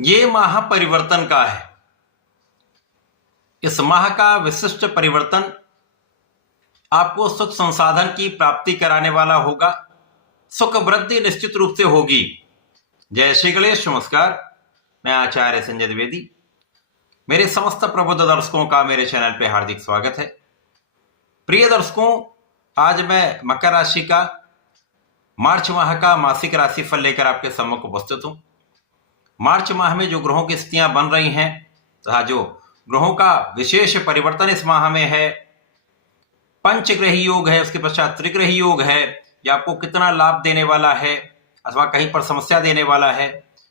ये माह परिवर्तन का है। इस माह का विशिष्ट परिवर्तन आपको सुख संसाधन की प्राप्ति कराने वाला होगा। सुख वृद्धि निश्चित रूप से होगी। जय श्री गणेश। नमस्कार, मैं आचार्य संजय द्विवेदी। मेरे समस्त प्रबुद्ध दर्शकों का मेरे चैनल पे हार्दिक स्वागत है। प्रिय दर्शकों, आज मैं मकर राशि का मार्च माह का मासिक राशिफल लेकर आपके सम्मुख उपस्थित हूं। मार्च माह में जो ग्रहों की स्थितियां बन रही हैं तथा जो ग्रहों का विशेष परिवर्तन इस माह में है, पंचग्रही योग है, उसके पश्चात त्रिग्रही योग है, यह आपको कितना लाभ देने वाला है अथवा कहीं पर समस्या देने वाला है।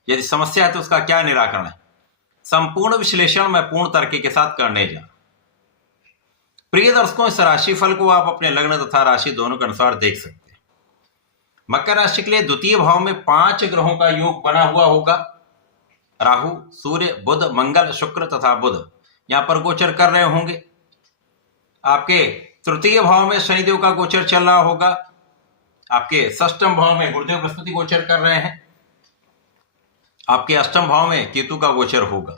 यदि समस्या है तो उसका क्या निराकरण है, संपूर्ण विश्लेषण मैं पूर्ण तर्क के साथ करने जा। प्रिय दर्शकों, इस राशिफल को आप अपने लग्न तथा राशि दोनों के अनुसार देख सकते हैं। मकर राशि के लिए द्वितीय भाव में 5 ग्रहों का योग बना हुआ होगा। राहु, सूर्य, बुध, मंगल, शुक्र तथा बुध यहां पर गोचर कर रहे होंगे। आपके तृतीय भाव में शनिदेव का गोचर चल रहा होगा। आपके षष्ठम भाव में गुरुदेव बृहस्पति गोचर कर रहे हैं। आपके अष्टम भाव में केतु का गोचर होगा।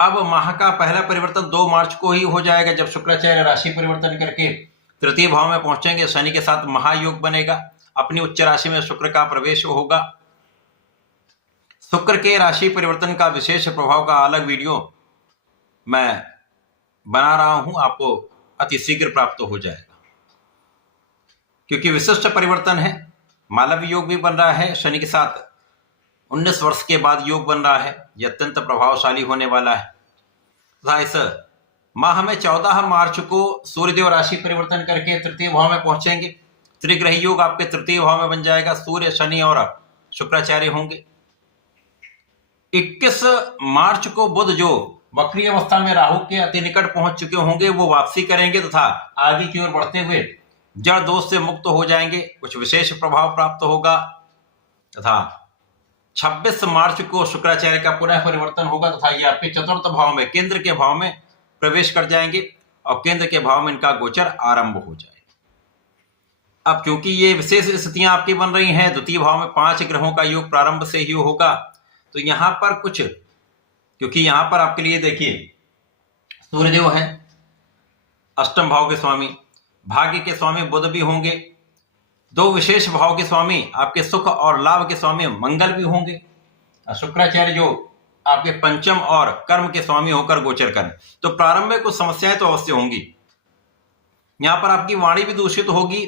अब माह का पहला परिवर्तन 2 मार्च को ही हो जाएगा, जब शुक्राचार्य राशि परिवर्तन करके तृतीय भाव में पहुंचेंगे। शनि के साथ महायोग बनेगा। अपनी उच्च राशि में शुक्र का प्रवेश होगा। शुक्र के राशि परिवर्तन का विशेष प्रभाव का अलग वीडियो मैं बना रहा हूं, आपको अति शीघ्र प्राप्त हो जाएगा, क्योंकि विशिष्ट परिवर्तन है। मालव योग भी बन रहा है। शनि के साथ 19 वर्ष के बाद योग बन रहा है। यह अत्यंत प्रभावशाली होने वाला है। तथा इस माह में 14 मार्च को सूर्यदेव राशि परिवर्तन करके तृतीय भाव में पहुंचेंगे। त्रिग्रही योग आपके तृतीय भाव में बन जाएगा। सूर्य, शनि और शुक्राचार्य होंगे। 21 मार्च को बुध, जो वक्री अवस्था में राहु के अति निकट पहुंच चुके होंगे, वो वापसी करेंगे तथा आगे की ओर बढ़ते हुए जड़ दोष से मुक्त हो जाएंगे। कुछ विशेष प्रभाव प्राप्त होगा। तथा 26 मार्च को शुक्राचार्य का पुनः परिवर्तन होगा तथा ये आपके चतुर्थ भाव में, केंद्र के भाव में प्रवेश कर जाएंगे और केंद्र के भाव में इनका गोचर आरंभ हो जाएगा। अब क्योंकि ये विशेष स्थितियां आपकी बन रही हैं, द्वितीय भाव में 5 ग्रहों का योग प्रारंभ से ही होगा, तो यहां पर कुछ, क्योंकि यहां पर आपके लिए देखिए सूर्यदेव हैं, अष्टम भाव के स्वामी, भाग्य के स्वामी बुध भी होंगे। 2 विशेष भाव के स्वामी आपके सुख और लाभ के स्वामी मंगल भी होंगे। शुक्राचार्य जो आपके पंचम और कर्म के स्वामी होकर गोचर करें, तो प्रारंभ में कुछ समस्याएं तो अवश्य होंगी। यहां पर आपकी वाणी भी दूषित होगी।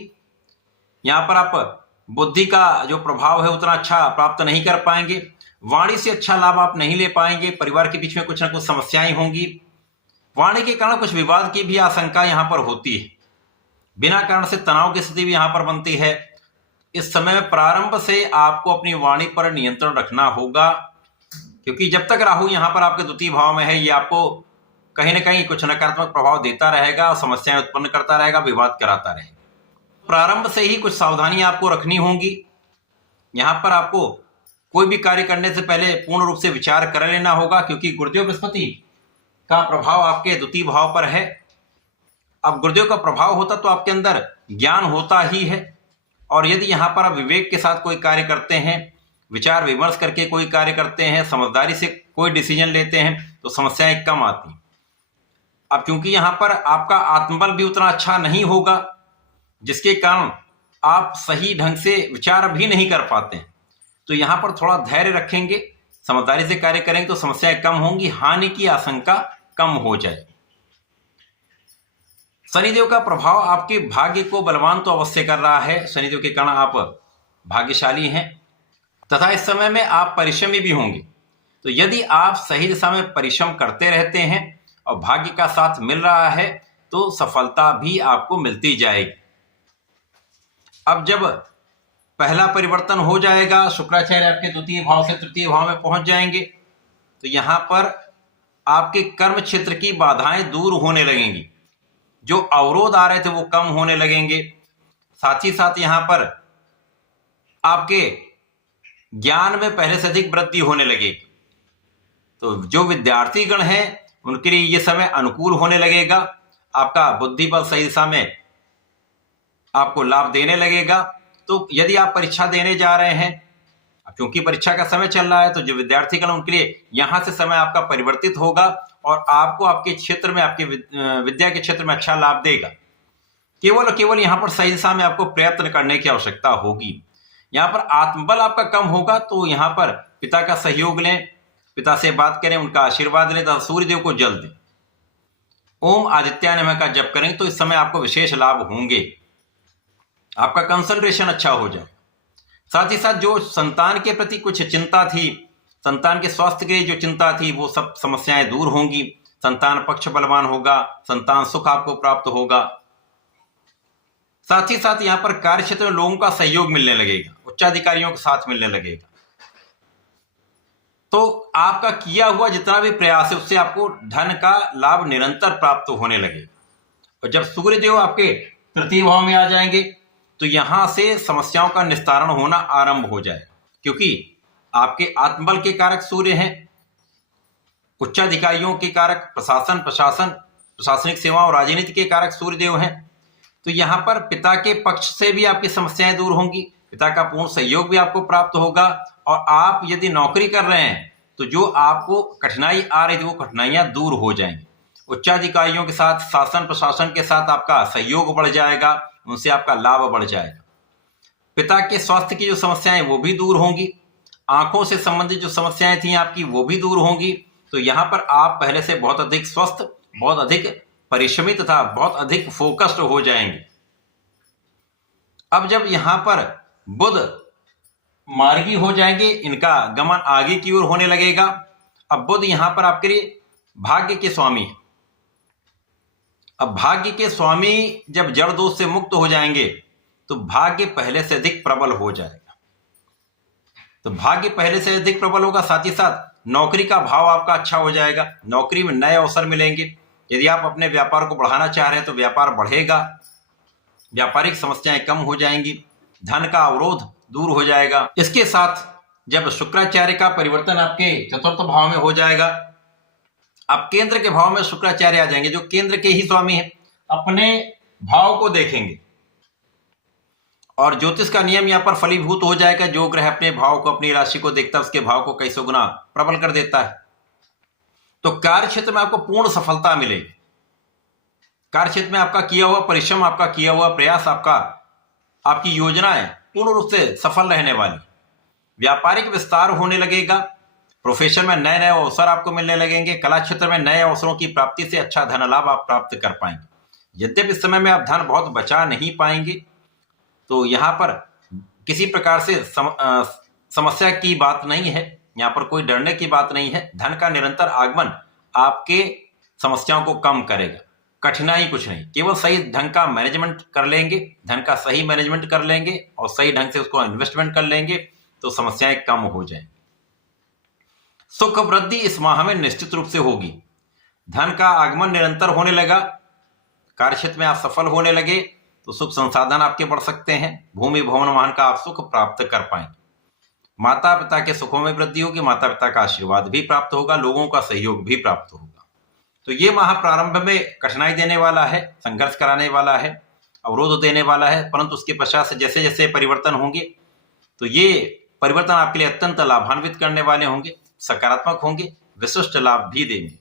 यहां पर आप बुद्धि का जो प्रभाव है उतना अच्छा प्राप्त नहीं कर पाएंगे। वाणी से अच्छा लाभ आप नहीं ले पाएंगे। परिवार के बीच में कुछ ना कुछ समस्याएं होंगी। वाणी के कारण कुछ विवाद की भी आशंका यहां पर होती है। बिना कारण से तनाव की स्थिति भी यहां पर बनती है। इस समय में प्रारंभ से आपको अपनी वाणी पर नियंत्रण रखना होगा, क्योंकि जब तक राहु यहां पर आपके द्वितीय भाव में है, ये आपको कहीं ना कहीं कुछ नकारात्मक प्रभाव देता रहेगा और समस्याएं उत्पन्न करता रहेगा, विवाद कराता रहेगा। प्रारंभ से ही कुछ सावधानियां आपको रखनी होंगी। यहां पर आपको कोई भी कार्य करने से पहले पूर्ण रूप से विचार कर लेना होगा, क्योंकि गुरुदेव बृहस्पति का प्रभाव आपके द्वितीय भाव पर है। अब गुरुदेव का प्रभाव होता तो आपके अंदर ज्ञान होता ही है, और यदि यहां पर आप विवेक के साथ कोई कार्य करते हैं, विचार विमर्श करके कोई कार्य करते हैं, समझदारी से कोई डिसीजन लेते हैं, तो समस्याएं कम आती। अब क्योंकि यहां पर आपका आत्मबल भी उतना अच्छा नहीं होगा, जिसके कारण आप सही ढंग से विचार भी नहीं कर पाते हैं, तो यहां पर थोड़ा धैर्य रखेंगे, समझदारी से कार्य करेंगे तो समस्याएं कम होंगी, हानि की आशंका कम हो जाएगी। शनिदेव का प्रभाव आपके भाग्य को बलवान तो अवश्य कर रहा है। शनिदेव के कारण आप भाग्यशाली हैं तथा इस समय में आप परिश्रमी भी होंगे। तो यदि आप सही दिशा में परिश्रम करते रहते हैं और भाग्य का साथ मिल रहा है, तो सफलता भी आपको मिलती जाएगी। अब जब पहला परिवर्तन हो जाएगा, शुक्राचार्य आपके द्वितीय भाव से तृतीय भाव में पहुंच जाएंगे, तो यहां पर आपके कर्म क्षेत्र की बाधाएं दूर होने लगेंगी। जो अवरोध आ रहे थे वो कम होने लगेंगे। साथ ही साथ यहां पर आपके ज्ञान में पहले से अधिक वृद्धि होने लगेगी। तो जो विद्यार्थी गण हैं उनके लिए यह समय अनुकूल होने लगेगा। आपका बुद्धि बल सही दिशा में आपको लाभ देने लगेगा। तो यदि आप परीक्षा देने जा रहे हैं, अब क्योंकि परीक्षा का समय चल रहा है तो जो विद्यार्थी गण उनके लिए यहाँ से समय आपका परिवर्तित होगा और आपको आपके क्षेत्र में, आपके विद्या के क्षेत्र में अच्छा लाभ देगा। केवल और केवल यहाँ पर सही दिशा में आपको प्रयत्न करने की आवश्यकता होगी। यहाँ पर आत्मबल आपका कम होगा तो यहाँ पर पिता का सहयोग लें, पिता से बात करें, उनका आशीर्वाद लें तथा सूर्यदेव को जल दें। ओम आदित्याय नमः का जप करें तो इस समय आपको विशेष लाभ होंगे। आपका कंसंट्रेशन अच्छा हो जाए। साथ ही साथ जो संतान के प्रति कुछ चिंता थी, संतान के स्वास्थ्य के जो चिंता थी, वो सब समस्याएं दूर होंगी। संतान पक्ष बलवान होगा, संतान सुख आपको प्राप्त होगा। साथ ही साथ यहाँ पर कार्य क्षेत्र में लोगों का सहयोग मिलने लगेगा, उच्चाधिकारियों के साथ मिलने लगेगा। तो आपका किया हुआ जितना भी प्रयास है उससे आपको धन का लाभ निरंतर प्राप्त होने लगेगा। और जब सूर्यदेव आपके तृतीय भाव में आ जाएंगे तो यहां से समस्याओं का निस्तारण होना आरंभ हो जाएगा, क्योंकि आपके आत्मबल के कारक सूर्य हैं, उच्चाधिकारियों के कारक प्रशासनिक सेवा और राजनीति के कारक सूर्यदेव हैं। तो यहाँ पर पिता के पक्ष से भी आपकी समस्याएं दूर होंगी, पिता का पूर्ण सहयोग भी आपको प्राप्त होगा। और आप यदि नौकरी कर रहे हैं तो जो आपको कठिनाई आ रही थी वो कठिनाइयां दूर हो जाएंगी। उच्चाधिकारियों के साथ, शासन प्रशासन के साथ आपका सहयोग बढ़ जाएगा, उनसे आपका लाभ बढ़ जाएगा। पिता के स्वास्थ्य की जो समस्याएं वो भी दूर होंगी, आंखों से संबंधित जो समस्याएं थी आपकी वो भी दूर होंगी। तो यहाँ पर आप पहले से बहुत अधिक स्वस्थ, बहुत अधिक परिश्रमी तथा बहुत अधिक फोकस्ड हो जाएंगे। अब जब यहाँ पर बुध मार्गी हो जाएंगे, इनका गमन आगे की ओर होने लगेगा। अब बुध यहाँ पर आपके लिए भाग्य के स्वामी है। अब भाग्य के स्वामी जब जड़ दोष से मुक्त हो जाएंगे तो भाग्य पहले से अधिक प्रबल हो जाएगा। तो भाग्य पहले से अधिक प्रबल होगा। साथ ही साथ नौकरी का भाव आपका अच्छा हो जाएगा, नौकरी में नए अवसर मिलेंगे। यदि आप अपने व्यापार को बढ़ाना चाह रहे हैं तो व्यापार बढ़ेगा, व्यापारिक समस्याएं कम हो जाएंगी, धन का अवरोध दूर हो जाएगा। इसके साथ जब शुक्राचार्य का परिवर्तन आपके चतुर्थ भाव में हो जाएगा, अब केंद्र के भाव में शुक्राचार्य आ जाएंगे, जो केंद्र के ही स्वामी हैं, अपने भाव को देखेंगे और ज्योतिष का नियम यहाँ पर फलीभूत हो जाएगा। जो ग्रह अपने भाव को, अपनी राशि को देखता है उसके भाव को कई सौ गुना प्रबल कर देता है। तो कार्य क्षेत्र में आपको पूर्ण सफलता मिलेगी। कार्य क्षेत्र में आपका किया हुआ परिश्रम, आपका किया हुआ प्रयास, आपकी योजनाएं पूर्ण रूप से सफल रहने वाली। व्यापारिक विस्तार होने लगेगा, प्रोफेशन में नए नए अवसर आपको मिलने लगेंगे, कला क्षेत्र में नए अवसरों की प्राप्ति से अच्छा धन लाभ आप प्राप्त कर पाएंगे। यद्यपि इस समय में आप धन बहुत बचा नहीं पाएंगे, तो यहाँ पर किसी प्रकार से समस्या की बात नहीं है, यहाँ पर कोई डरने की बात नहीं है। धन का निरंतर आगमन आपके समस्याओं को कम करेगा, कठिनाई कुछ नहीं। केवल सही ढंग का मैनेजमेंट कर लेंगे, धन का सही मैनेजमेंट कर लेंगे और सही ढंग से उसको इन्वेस्टमेंट कर लेंगे तो समस्याएं कम हो जाएंगी। सुख वृद्धि इस माह में निश्चित रूप से होगी। धन का आगमन निरंतर होने लगा, कार्य क्षेत्र में आप सफल होने लगे तो सुख संसाधन आपके बढ़ सकते हैं। भूमि भवन वाहन का आप सुख प्राप्त कर पाएंगे। माता पिता के सुखों में वृद्धि होगी, माता पिता का आशीर्वाद भी प्राप्त होगा, लोगों का सहयोग भी प्राप्त होगा। तो ये माह प्रारंभ में कठिनाई देने वाला है, संघर्ष कराने वाला है, अवरोध देने वाला है, परंतु उसके पश्चात से जैसे जैसे परिवर्तन होंगे तो ये परिवर्तन आपके लिए अत्यंत लाभान्वित करने वाले होंगे, सकारात्मक होंगे, विशिष्ट लाभ भी देंगे।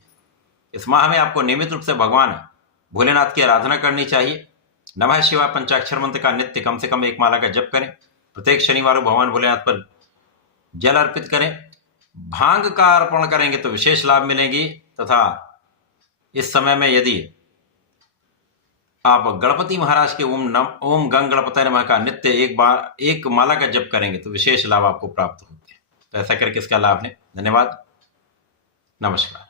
इस माह में आपको नियमित रूप से भगवान भोलेनाथ की आराधना करनी चाहिए। नमः शिवाय पंचाक्षर मंत्र का नित्य कम से कम 1 माला का जप करें। प्रत्येक शनिवार को भगवान भोलेनाथ पर जल अर्पित करें। भांग का अर्पण करेंगे तो विशेष लाभ मिलेंगे। तथा इस समय में यदि आप गणपति महाराज के ओम गंग गणपतये नमः का नित्य 1 माला का जप करेंगे तो विशेष लाभ आपको प्राप्त होते हैं। तो ऐसा करके इसका लाभ लें। धन्यवाद, नमस्कार।